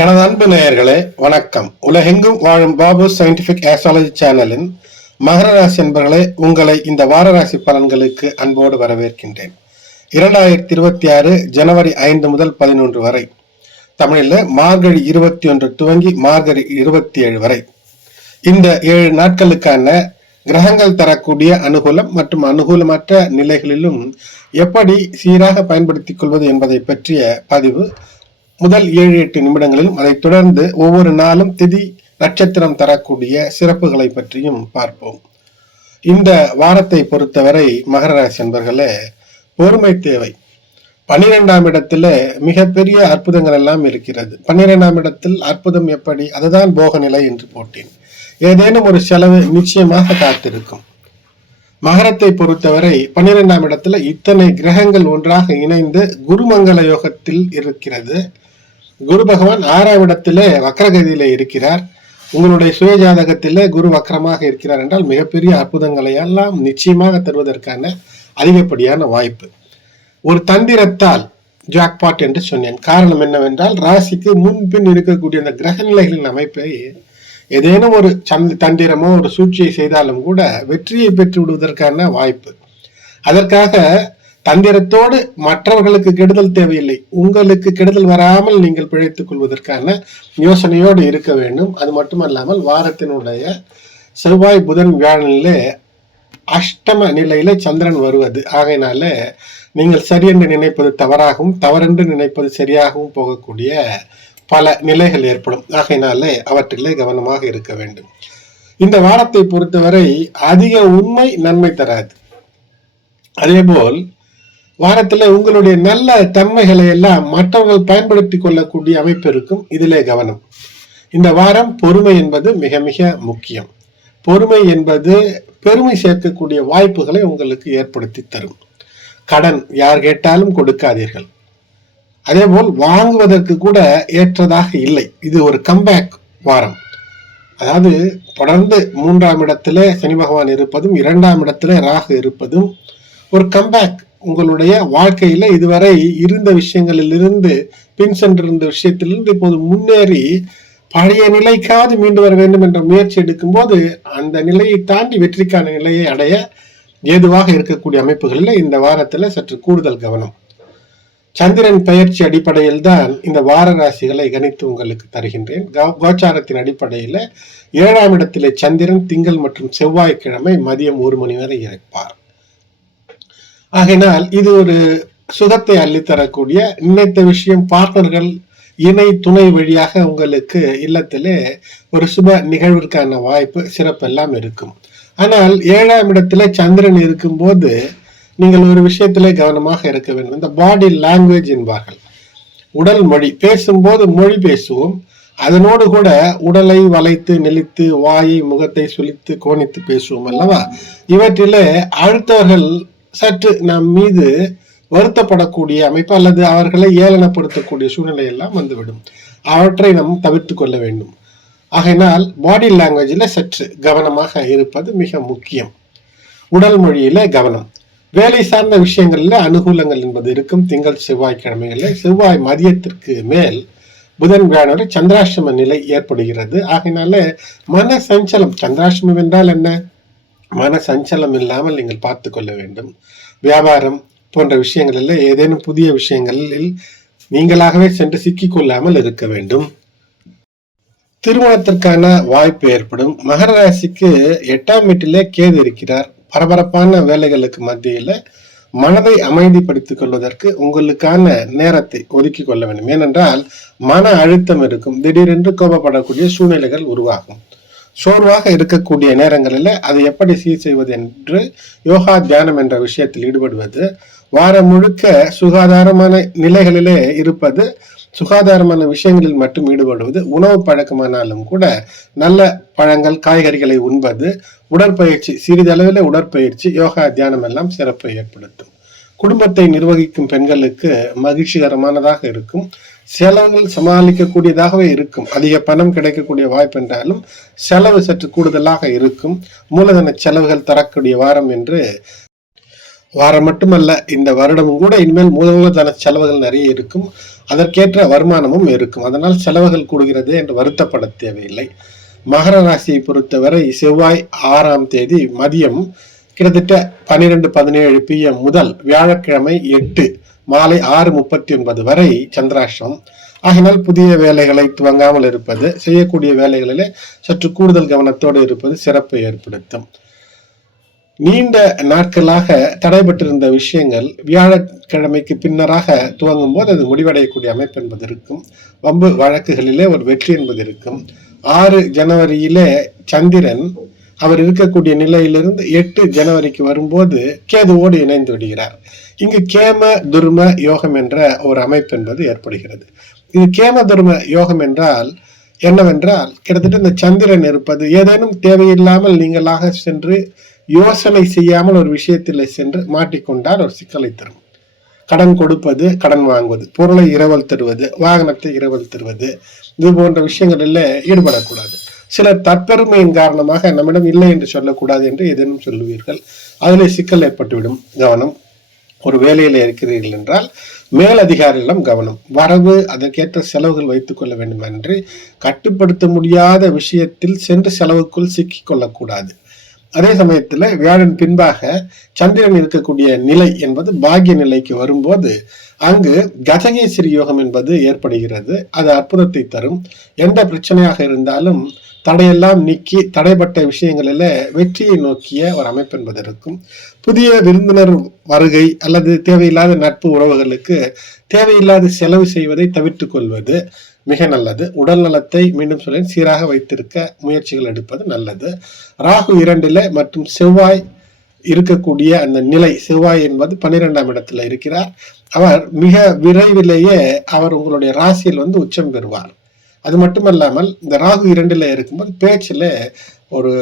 எனது அன்பு நேயர்களே வணக்கம். உலகெங்கும் வாழும் பாபு சயின்டிபிக் ஆஸ்ட்ராலஜி சேனலின் மகர ராசி என்பவர்களே, உங்களை இந்த வார ராசி பலன்களுக்கு அன்போடு வரவேற்கின்றேன். 2026 ஜனவரி 5 முதல் 11 வரை, தமிழில் மார்கழி 21 துவங்கி மார்கழி 27 வரை, இந்த 7 நாட்களுக்கான கிரகங்கள் தரக்கூடிய அனுகூலம் மற்றும் அனுகூலமற்ற நிலைகளிலும் எப்படி சீராக பயன்படுத்திக் கொள்வது என்பதை பற்றிய பதிவு முதல் 7-8 நிமிடங்களிலும், அதை தொடர்ந்து ஒவ்வொரு நாளும் திதி நட்சத்திரம் தரக்கூடிய சிறப்புகளை பற்றியும் பார்ப்போம். இந்த வாரத்தை பொறுத்தவரை மகர ராசி என்பர்களே, பொறுமை தேவை. 12ஆம் இடத்துல மிகப்பெரிய அற்புதங்கள் எல்லாம் இருக்கிறது. 12ஆம் இடத்தில் அற்புதம் எப்படி? அதுதான் போக நிலை என்று போட்டேன். ஏதேனும் ஒரு செலவு நிச்சயமாக காத்திருக்கும். மகரத்தை பொறுத்தவரை 12ஆம் இடத்துல இத்தனை கிரகங்கள் ஒன்றாக இணைந்து குருமங்கள யோகத்தில் இருக்கிறது. குரு பகவான் 6ஆம் இடத்திலே வக்ரகதியில இருக்கிறார். உங்களுடைய சுய ஜாதகத்திலே குரு வக்ரமாக இருக்கிறார் என்றால் மிகப்பெரிய அற்புதங்களை எல்லாம் நிச்சயமாக தருவதற்கான அதிகப்படியான வாய்ப்பு. ஒரு தந்திரத்தால் ஜாக்பாட் என்று சொன்னேன். காரணம் என்னவென்றால், ராசிக்கு முன்பின் இருக்கக்கூடிய அந்த கிரக நிலைகளின் அமைப்பை ஏதேனும் ஒரு தந்திரமோ ஒரு சூழ்ச்சியை செய்தாலும் கூட வெற்றியை பெற்று விடுவதற்கான வாய்ப்பு. அதற்காக தந்திரத்தோடு மற்றவர்களுக்கு கெடுதல் தேவையில்லை, உங்களுக்கு கெடுதல் வராமல் நீங்கள் பிழைத்துக் கொள்வதற்கான யோசனையோடு இருக்க வேண்டும். அது மட்டுமல்லாமல் வாரத்தினுடைய செவ்வாய் புதன் வியாழனிலே அஷ்டம நிலையில சந்திரன் வருவது ஆகையினால நீங்கள் சரியென்று நினைப்பது தவறாகவும் தவறென்று நினைப்பது சரியாகவும் போகக்கூடிய பல நிலைகள் ஏற்படும். ஆகையினாலே அவற்றிலே கவனமாக இருக்க வேண்டும். இந்த வாரத்தை பொறுத்தவரை அதிக உண்மை நன்மை தராது. அதேபோல் வாரத்துல உங்களுடைய நல்ல தன்மைகளை எல்லாம் மற்றவர்கள் பயன்படுத்தி கொள்ளக்கூடிய அமைப்பு இருக்கும். இதிலே கவனம். இந்த வாரம் பொறுமை என்பது மிக மிக முக்கியம். பொறுமை என்பது பெருமை சேர்க்கக்கூடிய வாய்ப்புகளை உங்களுக்கு ஏற்படுத்தி தரும். கடன் யார் கேட்டாலும் கொடுக்காதீர்கள். அதே போல் வாங்குவதற்கு கூட ஏற்றதாக இல்லை. இது ஒரு கம்பேக் வாரம். அதாவது தொடர்ந்து 3ஆம் இடத்துல சனி பகவான் இருப்பதும் 2ஆம் இடத்துல ராகு இருப்பதும் ஒரு கம்பேக். உங்களுடைய வாழ்க்கையில இதுவரை இருந்த விஷயங்களிலிருந்து பின் சென்றிருந்த விஷயத்திலிருந்து இப்போது முன்னேறி பழைய நிலைக்காவது மீண்டு வர வேண்டும் என்ற முயற்சி எடுக்கும் போது அந்த நிலையை தாண்டி வெற்றிக்கான நிலையை அடைய ஏதுவாக இருக்கக்கூடிய அமைப்புகளில் இந்த வாரத்துல சற்று கூடுதல் கவனம். சந்திரன் பெயர்ச்சி அடிப்படையில் தான் இந்த வார ராசிகளை கணித்து உங்களுக்கு தருகின்றேன். கோச்சாரத்தின் அடிப்படையில 7ஆம் இடத்திலே சந்திரன் திங்கள் மற்றும் செவ்வாய்க்கிழமை மதியம் 1 மணி வரை இருப்பார். ஆகையினால் இது ஒரு சுகத்தை அள்ளித்தரக்கூடிய, நினைத்த விஷயம் பார்ட்னர்கள் இணை துணை வழியாக உங்களுக்கு இல்லத்திலே ஒரு சுப நிகழ்விற்கான வாய்ப்பு சிறப்பெல்லாம் இருக்கும். ஆனால் 7ஆம் இடத்துல சந்திரன் இருக்கும் போது நீங்கள் ஒரு விஷயத்திலே கவனமாக இருக்க வேண்டும். இந்த பாடி லாங்குவேஜ் என்பார்கள். உடல் மொழி பேசும்போது மொழி பேசுவோம், அதனோடு கூட உடலை வளைத்து நெளித்து வாயை முகத்தை சுளித்து கோணித்து பேசுவோம் அல்லவா? இவற்றிலே அடுத்தவர்கள் சற்று நம் மீது வருத்தப்படக்கூடிய அமைப்பு அல்லது அவர்களை ஏளனப்படுத்தக்கூடிய சூழ்நிலை எல்லாம் வந்துவிடும். அவற்றை நாம் தவிர்த்து கொள்ள வேண்டும். ஆகையினால் பாடி லாங்குவேஜில் சற்று கவனமாக இருப்பது மிக முக்கியம். உடல் மொழியில கவனம். வேலை சார்ந்த விஷயங்கள்ல அனுகூலங்கள் என்பது இருக்கும். திங்கள் செவ்வாய்க்கிழமைகளில் செவ்வாய் மதியத்திற்கு மேல் புதன் வியாழன் சந்திராஷ்டம நிலை ஏற்படுகிறது. ஆகையினால மன சஞ்சலம், சந்திராஷ்டமம் என்றால் என்ன? மன சஞ்சலம் இல்லாமல் நீங்கள் பார்த்து கொள்ள வேண்டும். வியாபாரம் போன்ற விஷயங்களில் ஏதேனும் புதிய விஷயங்களில் நீங்களாகவே சென்று சிக்கிக் கொள்ளாமல் இருக்க வேண்டும். திருமணத்திற்கான வாய்ப்பு ஏற்படும். மகர ராசிக்கு 8ஆம் வீட்டிலே கேது இருக்கிறார். பரபரப்பான வேலைகளுக்கு மத்தியில மனதை அமைதிப்படுத்திக் கொள்வதற்கு உங்களுக்கான நேரத்தை ஒதுக்கி கொள்ள வேண்டும். ஏனென்றால் மன அழுத்தம் இருக்கும். திடீரென்று கோபப்படக்கூடிய சூழ்நிலைகள் உருவாகும். சோர்வாக இருக்கக்கூடிய நேரங்களில் அதை எப்படி சீர் செய்வது என்று யோகா தியானம் என்ற விஷயத்தில் ஈடுபடுவது, வாரம் முழுக்க சுகாதாரமான நிலைகளிலே இருப்பது, சுகாதாரமான விஷயங்களில் மட்டும் ஈடுபடுவது, உணவு பழக்கமானாலும் கூட நல்ல பழங்கள் காய்கறிகளை உண்பது, உடற்பயிற்சி சிறிதளவில் உடற்பயிற்சி, யோகா தியானம் எல்லாம் சிறப்பை ஏற்படுத்தும். குடும்பத்தை நிர்வகிக்கும் பெண்களுக்கு மகிழ்ச்சிகரமானதாக இருக்கும். செலவுகள் சமாளிக்கக்கூடியதாகவே இருக்கும். அதிக பணம் கிடைக்கக்கூடிய வாய்ப்பு என்றாலும் செலவு சற்று கூடுதலாக இருக்கும். மூலதன செலவுகள் தரக்கூடிய வாரம் என்று வாரம் மட்டுமல்ல, இந்த வருடமும் கூட இனிமேல் மூலதன செலவுகள் நிறைய இருக்கும். அதற்கேற்ற வருமானமும் இருக்கும். அதனால் செலவுகள் கூடுகிறது என்று வருத்தப்பட தேவையில்லை. மகர ராசியை பொறுத்தவரை செவ்வாய் 6ஆம் தேதி மதியம் கிட்டத்தட்ட 12:17 PM முதல் வியாழக்கிழமை 8 மாலை 6:39 வரை சந்திராஷ்டிரம். ஆகினால் புதிய வேலைகளை துவங்காமல் இருப்பது, செய்யக்கூடிய வேலைகளிலே சற்று கூடுதல் கவனத்தோடு இருப்பது சிறப்பை ஏற்படுத்தும். நீண்ட நாட்களாக தடைபட்டிருந்த விஷயங்கள் வியாழக்கிழமைக்கு பின்னராக துவங்கும் போது அது முடிவடையக்கூடிய அமைப்பு என்பது இருக்கும். வம்பு வழக்குகளிலே ஒரு வெற்றி என்பது இருக்கும். 6 ஜனவரியிலே சந்திரன் அவர் இருக்கக்கூடிய நிலையிலிருந்து 8 ஜனவரிக்கு வரும்போது கேதுவோடு இணைந்து விடுகிறார். இங்கு கேம துர்ம யோகம் என்ற ஒரு அமைப்பு என்பது ஏற்படுகிறது. இது கேம துர்ம யோகம் என்றால் என்னவென்றால், கிட்டத்தட்ட இந்த சந்திரன் இருப்பது ஏதேனும் தேவையில்லாமல் நீங்களாக சென்று யோசனை செய்யாமல் ஒரு விஷயத்தில் சென்று மாட்டிக்கொண்டால் ஒரு சிக்கலை தரும். கடன் கொடுப்பது, கடன் வாங்குவது, பொருளை இரவல் தருவது, வாகனத்தை இரவல் தருவது, இது போன்ற விஷயங்களில் ஈடுபடக்கூடாது. சிலர் தற்பெருமையின் காரணமாக நம்மிடம் இல்லை என்று சொல்லக்கூடாது என்று ஏதேனும் சொல்லுவீர்கள். அதிலே சிக்கல் ஏற்பட்டுவிடும். கவனம். ஒரு வேலையில இருக்கிறீர்கள் என்றால் மேலதிகாரிகளிடம் கவனம். வரவு அதற்கேற்ற செலவுகள் வைத்துக் கொள்ள வேண்டும் என்று கட்டுப்படுத்த முடியாத விஷயத்தில் சென்று செலவுக்குள் சிக்கிக் கொள்ளக்கூடாது. அதே சமயத்துல வியாழன் பின்பாக சந்திரன் இருக்கக்கூடிய நிலை என்பது பாக்கிய நிலைக்கு வரும்போது அங்கு கஜகேசரி யோகம் என்பது ஏற்படுகிறது. அது அற்புதத்தை தரும். எந்த பிரச்சனையாக இருந்தாலும் தடையெல்லாம் நீக்கி தடைப்பட்ட விஷயங்களில வெற்றியை நோக்கிய ஒரு அமைப்பு என்பது இருக்கும். புதிய விருந்தினர் வருகை அல்லது தேவையில்லாத நட்பு உறவுகளுக்கு தேவையில்லாத செலவு செய்வதை தவிர்த்து கொள்வது மிக நல்லது. உடல் நலத்தை மீண்டும் சொல்ல சீராக வைத்திருக்க முயற்சிகள் எடுப்பது நல்லது. ராகு 2 மற்றும் செவ்வாய் இருக்கக்கூடிய அந்த நிலை, செவ்வாய் என்பது 12ஆம் இடத்துல இருக்கிறார். அவர் மிக விரைவிலேயே அவர் உங்களுடைய ராசியில் உச்சம் பெறுவார். அது மட்டுமல்லாமல் இந்த ராகு 2 இருக்கும்போது பேச்சுல ஒரு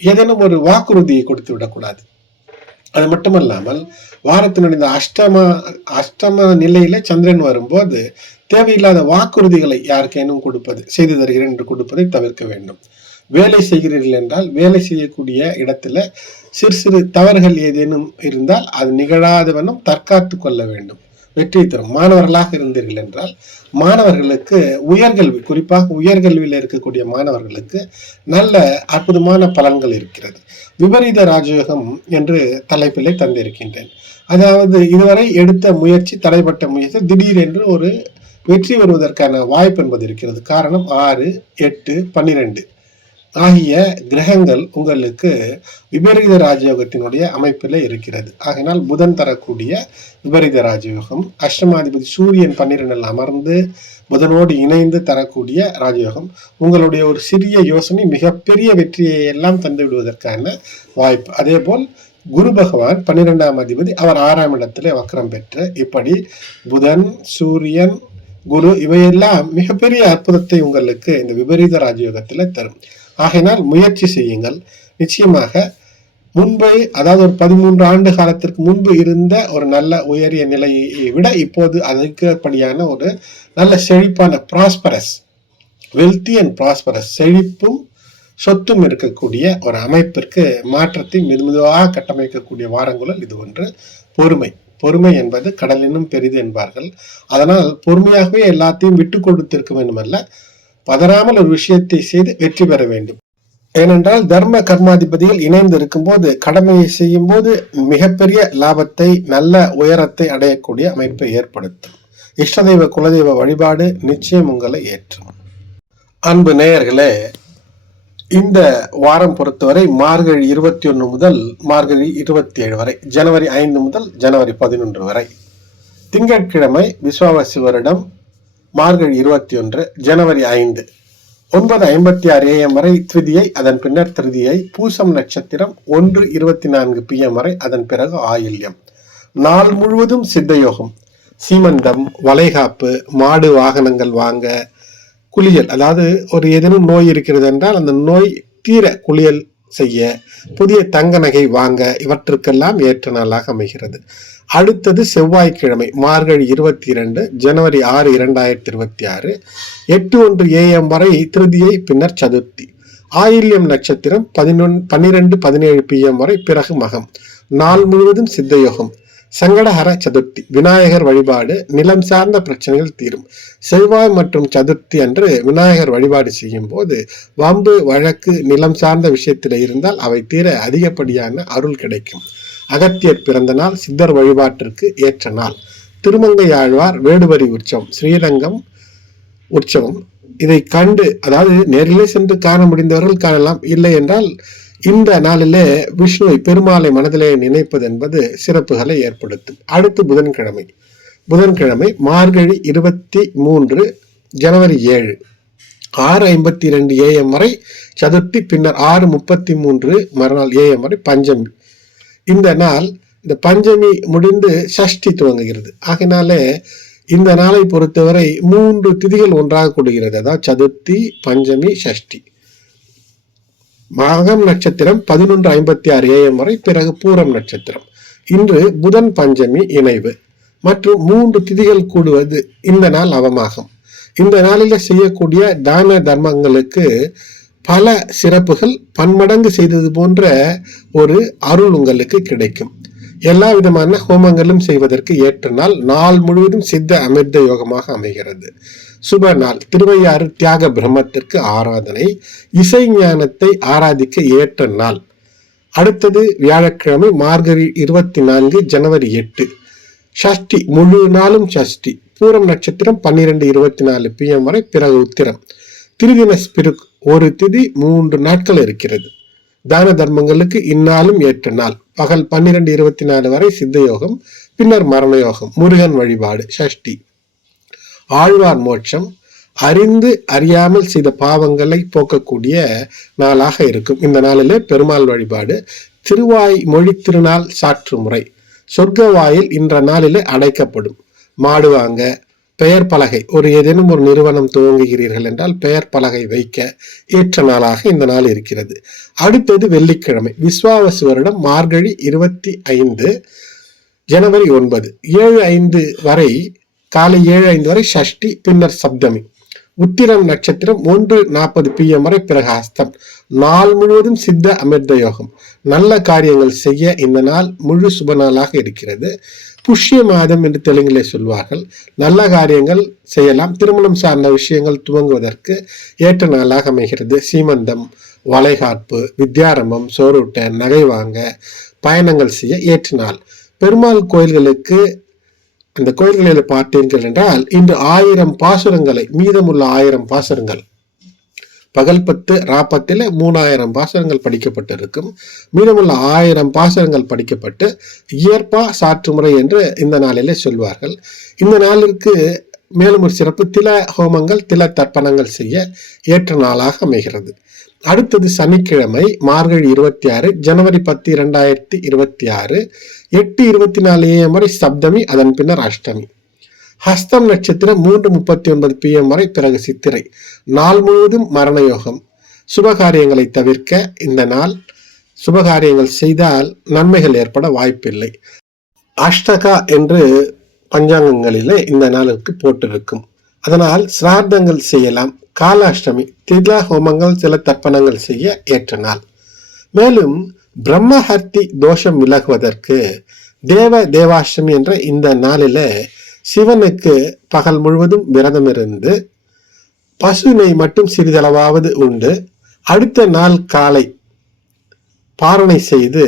ஏதேனும் ஒரு வாக்குறுதியை கொடுத்து விடக்கூடாது. அது மட்டுமல்லாமல் வாரத்தினுடைய அஷ்டம நிலையில சந்திரன் வரும்போது தேவையில்லாத வாக்குறுதிகளை யாருக்கேனும் கொடுப்பது, செய்து தருகிறேன் என்று கொடுப்பதை தவிர்க்க வேண்டும். வேலை செய்கிறீர்கள் என்றால் வேலை செய்யக்கூடிய இடத்துல சிறு சிறு தவறுகள் ஏதேனும் இருந்தால் அது நிகழாதவனும் தற்காத்து கொள்ள வேண்டும். வெற்றி தரும். மாணவர்களாக இருந்தீர்கள் என்றால் மாணவர்களுக்கு உயர்கல்வி, குறிப்பாக உயர்கல்வியில் இருக்கக்கூடிய மாணவர்களுக்கு நல்ல அற்புதமான பலன்கள் இருக்கிறது. விபரீத ராஜயோகம் என்று தலைப்பிலே தந்திருக்கின்றேன். அதாவது இதுவரை எடுத்த முயற்சி, தடைப்பட்ட முயற்சி திடீரென்று ஒரு வெற்றி வருவதற்கான வாய்ப்பு என்பது இருக்கிறது. காரணம் 6, 8, 12 ஆகிய கிரகங்கள் உங்களுக்கு விபரீத ராஜயோகத்தினுடைய அமைப்பில் இருக்கிறது. ஆகினால் புதன் தரக்கூடிய விபரீத ராஜயோகம், அஷ்டமாதிபதி சூரியன் 12 அமர்ந்து புதனோடு இணைந்து தரக்கூடிய ராஜயோகம் உங்களுடைய ஒரு சிறிய யோசனை மிகப்பெரிய வெற்றியை எல்லாம் தந்து விடுவதற்கான வாய்ப்பு. அதே போல் குரு பகவான் 12ஆம் அதிபதி, அவர் 6ஆம் இடத்திலே வக்ரம் பெற்று, இப்படி புதன், சூரியன், குரு இவையெல்லாம் மிகப்பெரிய அற்புதத்தை உங்களுக்கு இந்த விபரீத ராஜயோகத்தில் தரும். ஆகையினால் முயற்சி செய்யுங்கள். நிச்சயமாக முன்பு, அதாவது ஒரு 13 ஆண்டு காலத்திற்கு முன்பு இருந்த ஒரு நல்ல உயரிய நிலையை விட இப்போது அதிகப்படியான ஒரு நல்ல செழிப்பான ப்ராஸ்பரஸ், வெல்த்தி அண்ட் ப்ராஸ்பரஸ், செழிப்பும் சொத்தும் இருக்கக்கூடிய ஒரு அமைப்பிற்கு மாற்றத்தை மெதுமெதுவாக கட்டமைக்கக்கூடிய வாரங்களுள் இது ஒன்று. பொறுமை என்பது கடலினும் பெரிது என்பார்கள். அதனால் பொறுமையாகவே எல்லாத்தையும் விட்டு கொடுத்திருக்க வேண்டுமல்ல, பதறாமல் ஒரு விஷயத்தை செய்து வெற்றி பெற வேண்டும். ஏனென்றால் தர்ம கர்மாதிபதிகள் இணைந்து இருக்கும்போது கடமையை செய்யும் போது மிகப்பெரிய லாபத்தை, நல்ல உயரத்தை அடையக்கூடிய அமைப்பை ஏற்படுத்தும். இஷ்டதெய்வ குலதெய்வ வழிபாடு நிச்சயம் உங்களை ஏற்றும். அன்பு நேயர்களே, இந்த வாரம் பொறுத்தவரை மார்கழி 21 முதல் மார்கழி 27 வரை, ஜனவரி 5 முதல் ஜனவரி 11 வரை, திங்கட்கிழமை விஸ்வாவசு வருடம் மார்கழி 21, ஜனவரி 5 9:56 AM வரை திருதியை, அதன் பின்னர் திருதியை, பூசம் நட்சத்திரம் 1:24 PM வரை, அதன் பிறகு ஆயில்யம். நாள் முழுவதும் சித்தயோகம். சீமந்தம், வளைகாப்பு, மாடு வாகனங்கள் வாங்க, குளியல், அதாவது ஒரு ஏதேனும் நோய் இருக்கிறது என்றால் அந்த நோய் தீர குளியல் செய்ய, புதிய தங்க நகை வாங்க, இவற்றுக்கெல்லாம் ஏற்ற நாளாக அமைகிறது. அடுத்தது செவ்வாய்க்கிழமை மார்கழி 22, ஜனவரி 6, 2026 8:01 AM வரை திருதியை, பின்னர் சதுர்த்தி. ஆயில்யம் நட்சத்திரம் 12:17 PM வரை, பிறகு மகம். நாள் முழுவதும் சித்தயோகம். சங்கடஹர சதுர்த்தி விநாயகர் வழிபாடு, நிலம் சார்ந்த பிரச்சனைகள் தீரும். செவ்வாய் மற்றும் சதுர்த்தி அன்று விநாயகர் வழிபாடு செய்யும் போது வம்பு வழக்கு நிலம் சார்ந்த விஷயத்தில் இருந்தால் அவை தீர அதிகப்படியான அருள் கிடைக்கும். அகத்தியர் பிறந்த நாள், சித்தர் வழிபாட்டிற்கு ஏற்ற நாள். திருமங்கை ஆழ்வார் வேடுவரி உற்சவம், ஸ்ரீரங்கம் உற்சவம். இதை கண்டு, அதாவது நேரிலே சென்று காண முடிந்தவர்கள் காணலாம், இல்லை என்றால் இந்த நாளிலே விஷ்ணுவை பெருமாளை மனதிலே நினைப்பது என்பது சிறப்புகளை ஏற்படுத்தும். அடுத்து புதன்கிழமை மார்கழி 23 ஜனவரி 7 6:52 AM வரை சதுர்த்தி, பின்னர் 6:33 மறுநாள் AM வரை பஞ்சமி. இந்த நாள், இந்த பஞ்சமி முடிந்து சஷ்டி துவங்குகிறது. ஆகினாலே இந்த நாளை பொறுத்தவரை 3 திதிகள் ஒன்றாக கூடுகிறது. அதாவது சதுர்த்தி, பஞ்சமி, சஷ்டி. மகம் நட்சத்திரம் 11:56 AM வரை, பிறகு பூரம் நட்சத்திரம். இன்று புதன் பஞ்சமி இணைவு மற்றும் 3 திதிகள் கூடுவது இந்த நாள் அவமாகும். இந்த நாளில செய்யக்கூடிய தான தர்மங்களுக்கு பல சிறப்புகள் பன்மடங்கு செய்தது போன்ற ஒரு அருள் உங்களுக்கு கிடைக்கும். எல்லா விதமான ஹோமங்களும் செய்வதற்கு ஏற்ற நாள். நாள் முழுவதும் சித்த அமிர்த யோகமாக அமைகிறது. சுப நாள். திருவையாறு தியாக பிரம்மத்திற்கு ஆராதனை, இசை ஞானத்தை ஆராதிக்க ஏற்ற நாள். அடுத்தது வியாழக்கிழமை மார்கழி 24 ஜனவரி 8 சஷ்டி, முழு நாளும் சஷ்டி. பூரம் நட்சத்திரம் 12:24 PM வரை, பிறகு உத்திரம். திரிதின ஸ்பிருக், ஒரு திதி 3 நாட்கள் இருக்கிறது. தான தர்மங்களுக்கு இந்நாளும் ஏற்ற நாள். பகல் 12:24 வரை சித்த யோகம், பின்னர் மரண யோகம். முருகன் வழிபாடு சஷ்டி. ஆழ்வார் மோட்சம், அறிந்து அறியாமல் செய்த பாவங்களை போக்கக்கூடிய நாளாக இருக்கும். இந்த நாளிலே பெருமாள் வழிபாடு. திருவாய் மொழி திருநாள் சாற்று முறை. சொர்க்க வாயில் இன்ற நாளிலே அடைக்கப்படும். மாடு வாங்க, பெயர் பலகை, ஏதேனும் ஒரு நிறுவனம் துவங்குகிறீர்கள் என்றால் பெயர் பலகை வைக்க ஏற்ற நாளாக இந்த நாள் இருக்கிறது. அடுத்தது வெள்ளிக்கிழமை. விஸ்வாவசு வருடம் மார்கழி 25 ஜனவரி 9 7:05 வரை, காலை 7:05 வரை சஷ்டி, பின்னர் சப்தமி. உத்திரம் நட்சத்திரம் 1:40 PM வரை, பிறகு ஹஸ்தம். நாள் முழுவதும் சித்த அமிர்த யோகம். நல்ல காரியங்கள் செய்ய இந்த நாள் முழு சுப நாளாக இருக்கிறது. புஷ்ய மாதம் என்று தெலுங்கிலே சொல்வார்கள். நல்ல காரியங்கள் செய்யலாம். திருமணம் சார்ந்த விஷயங்கள் துவங்குவதற்கு ஏற்ற நாளாக அமைகிறது. சீமந்தம், வளைகாப்பு, வித்யாரம்பம், சோறுட்ட, நகை வாங்க, பயணங்கள் செய்ய ஏற்ற நாள். பெருமாள் கோயில்களுக்கு, அந்த கோயில்களில் பார்த்தீர்கள் என்றால் இன்று 1000 பாசுரங்களை, மீதமுள்ள 1000 பாசுரங்கள், பகல் 10 ராப்பத்தில் 3000 பாசுரங்கள் படிக்கப்பட்டிருக்கும். மீதமுள்ள 1000 பாசுரங்கள் படிக்கப்பட்டு இயற்பா சாற்றுமுறை என்று இந்த நாளிலே சொல்வார்கள். இந்த நாளிற்கு மேலும் ஒரு சிறப்பு, தில ஹோமங்கள், தில தர்ப்பணங்கள் செய்ய ஏற்ற நாளாக அமைகிறது. அடுத்தது சனிக்கிழமை மார்கழி 26 ஜனவரி 10 2026 8:24 AM வரை சப்தமி, அதன் பின்னர் அஷ்டமி. ஹஸ்தம் நட்சத்திரம் 3:39 PM வரை, பிறகு சித்திரை. நாள் முழுவதும் மரண யோகம். சுபகாரியங்களை தவிர்க்க இந்த நாள். சுபகாரியங்கள் செய்தால் நன்மைகள் ஏற்பட வாய்ப்பில்லை. அஷ்டகா என்று பஞ்சாங்கங்களிலே இந்த நாளுக்கு போட்டிருக்கும். அதனால் சிரார்த்தங்கள் செய்யலாம். காலாஷ்டமி, தில ஹோமங்கள், சில தர்ப்பணங்கள் செய்ய ஏற்ற நாள். மேலும் பிரம்மஹர்த்தி தோஷம் விலகுவதற்கு தேவாஷ்டமி என்ற இந்த நாளில சிவனுக்கு பகல் முழுவதும் விரதம் இருந்து பசு நெய் மட்டும் சிறிதளவாவது உண்டு அடுத்த நாள் காலை பாரணை செய்து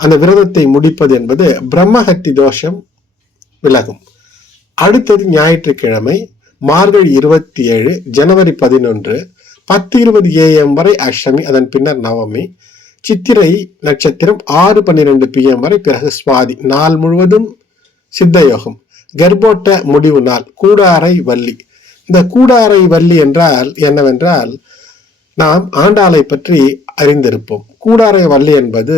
அந்த விரதத்தை முடிப்பது என்பது பிரம்மஹத்தி தோஷம் விலகும். அடுத்தது ஞாயிற்றுக்கிழமை மார்கழி 27 ஜனவரி 11 10:20 AM வரை அஷ்டமி, அதன் பின்னர் நவமி. சித்திரை நட்சத்திரம் 6:12 PM வரை, பிறகு சுவாதி. நாள் முழுவதும் சித்த யோகம். கர்ப்போட்ட முடிவு நாள். கூடாரை வள்ளி. இந்த கூடாரை வள்ளி என்றால் என்னவென்றால், நாம் ஆண்டாளை பற்றி அறிந்திருப்போம். கூடாரை வள்ளி என்பது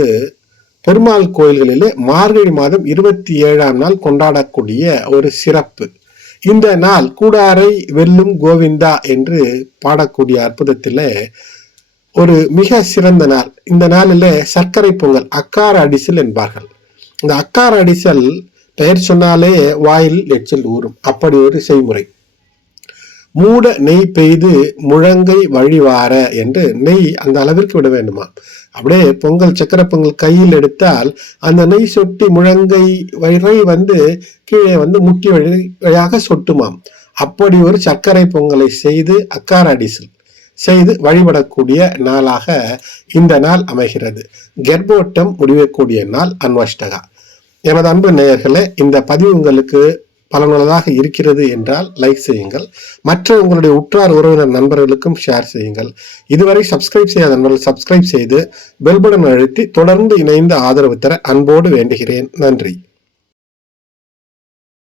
பெருமாள் கோயில்களிலே மார்கழி மாதம் 27ஆம் நாள் கொண்டாடக்கூடிய ஒரு சிறப்பு. இந்த நாள் கூடாரை வெல்லும் கோவிந்தா என்று பாடக்கூடிய அற்புதத்திலே ஒரு மிக சிறந்த நாள். இந்த நாளில் சர்க்கரை பொங்கல், அக்கார அடிசல் என்பார்கள். இந்த அக்கார அடிசல் பெயர் சொன்னாலே வாயில் எச்சில் ஊறும், அப்படி ஒரு செய்முறை. மூட நெய் பெய்து முழங்கை வழிவார என்று நெய் அந்த அளவிற்கு விட வேண்டுமா. அப்படியே பொங்கல் சக்கரை பொங்கல் கையில் எடுத்தால் அந்த நெய் சொட்டி முழங்கை வரை கீழே முட்டி வழியாக சொட்டுமாம். அப்படி ஒரு சர்க்கரை பொங்கலை செய்து அக்காராடிசில் செய்து வழிபடக்கூடிய நாளாக இந்த நாள் அமைகிறது. கர்ப்போட்டம் முடியக்கூடிய நாள் அன்வஷ்டகா. எனது அன்பு நேயர்களே, இந்த பதிவு உங்களுக்கு பலனுள்ளதாக இருக்கிறது என்றால் லைக் செய்யுங்கள். மற்ற உங்களுடைய உற்றார் உறவினர் நண்பர்களுக்கும் ஷேர் செய்யுங்கள். இதுவரை சப்ஸ்கிரைப் செய்யாத நண்பர்கள் சப்ஸ்கிரைப் செய்து பெல் பட்டன் அழுத்தி தொடர்ந்து இணைந்து ஆதரவு தர அன்போடு வேண்டுகிறேன். நன்றி.